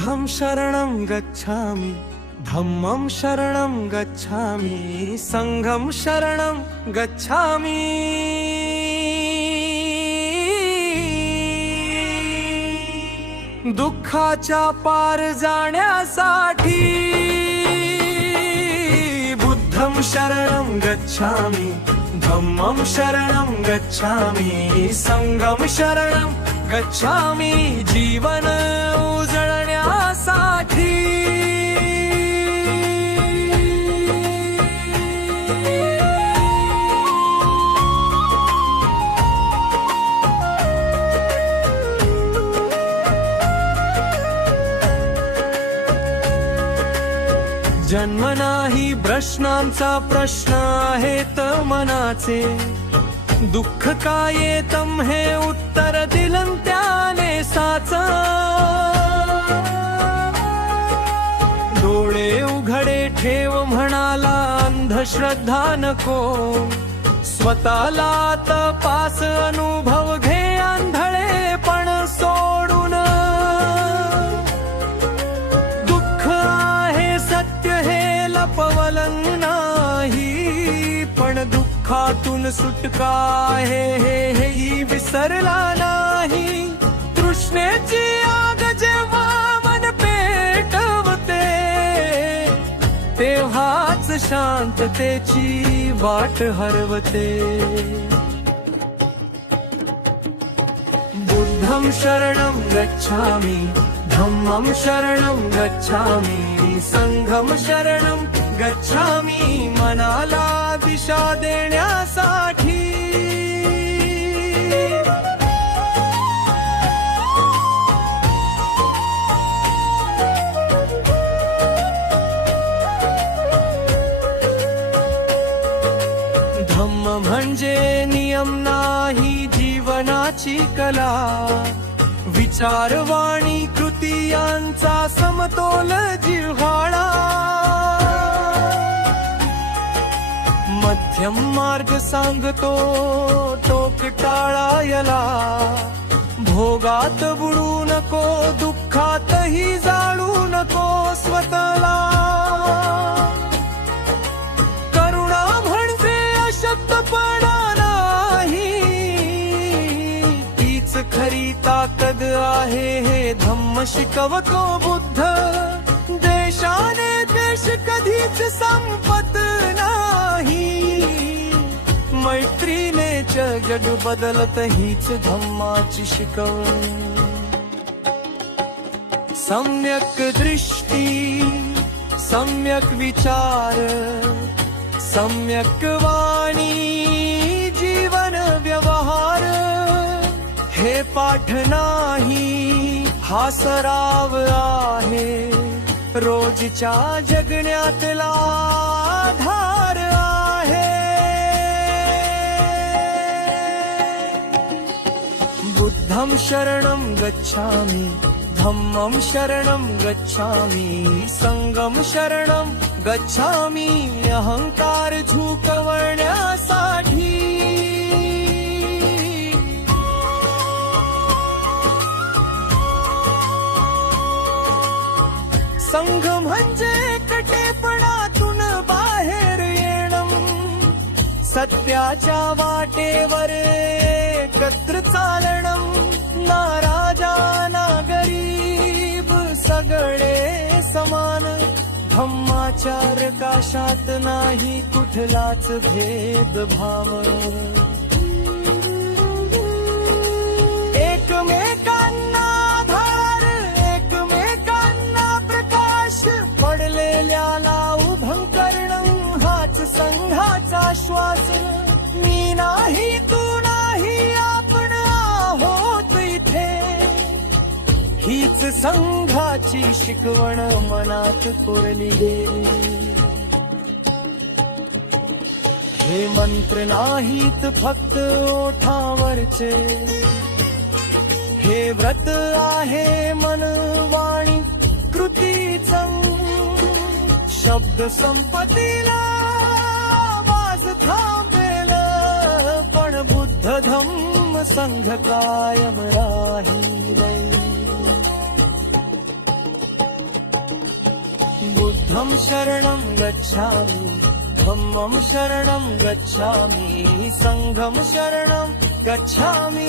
बुद्धं शरणं गच्छामि, धम्मं शरणं गच्छामि, संघं शरणं गच्छामि। दुःखाच्या पार जाण्यासाठी बुद्धं शरणं गच्छामि, धम्मं शरणं गच्छामि, संघं शरणं गच्छामि। जीवन उजळण्यासाठी जन्म नाही प्रश्नांचा प्रश्न आहेत मनाचे, दुःख काय येतम हे उत्तर दिलं त्याने साच। डोळे उघडे ठेव म्हणाला अंधश्रद्धा नको, स्वतःला तपास अनुभव घे आंधळेपण सोडून। दुःख आहे सत्य हे लपवलं नाही, पण दुःखातून सुटका आहे हेही विसरला नाही। तृष्णेची आग जेव्हा मन पेटवते, तेव्हाच शांततेची वाट हरवते। बुद्धं शरणं गच्छामि, धम्मं शरणं गच्छामि, संघं शरणं गच्छामि। मनाला दिशा देण्यासाठी धम्म म्हणजे नियम नाही जीवनाची कला, विचार वाणी कृती यांचा समतोल जिव्हाळा। मध्यम मार्ग सांगतो टोक टाळायला, भोगात बुडू नको दुःखातही जाळू नको स्वतःला। करुणा म्हणजे अशक्तपणा नाही, तीच खरी ताकद आहे हे धम्म शिकवतो बुद्ध। देशाने देश कधीच संपत नाही, मैत्रीने जग बदलत हीच धम्माची शिकवण। सम्यक दृष्टी, सम्यक विचार, सम्यक वाणी, जीवन व्यवहार हे पाठ नाही हा सराव आहे, रोजच्या जगण्यातला आधार आहे। बुद्धं शरणं गच्छामि, धम्मं शरणं गच्छामि, संघं शरणं गच्छामि। अहंकार झुकवण्यासाठी संघ म्हणजे एकटेपणातून बाहेर येणं, सत्याच्या वाटेवर एकत्र चालणं। ना राजा ना गरीब सगळे समान, धम्माच्या प्रकाशात नाही कुठलाच भेदभाव। एकमेकांना आधार, एकमेकांना प्रकाश, पडलेल्याला उभं करणं हाच संघाचा श्वास। मी नाही तू नाही आपण आहोत इथे, हीच संघाची शिकवण मनात कोरली गेली। हे मंत्र नाहीत फक्त ओठावरचे, हे व्रत आहे मन वाणी कृतीचं। शब्द संपत्तीला आवाज थांबेल, पण बुद्ध धम्म संघ कायम राहील। बुद्धं शरणं गच्छामि धम्मं शरणं गच्छामि संघं शरणं गच्छामि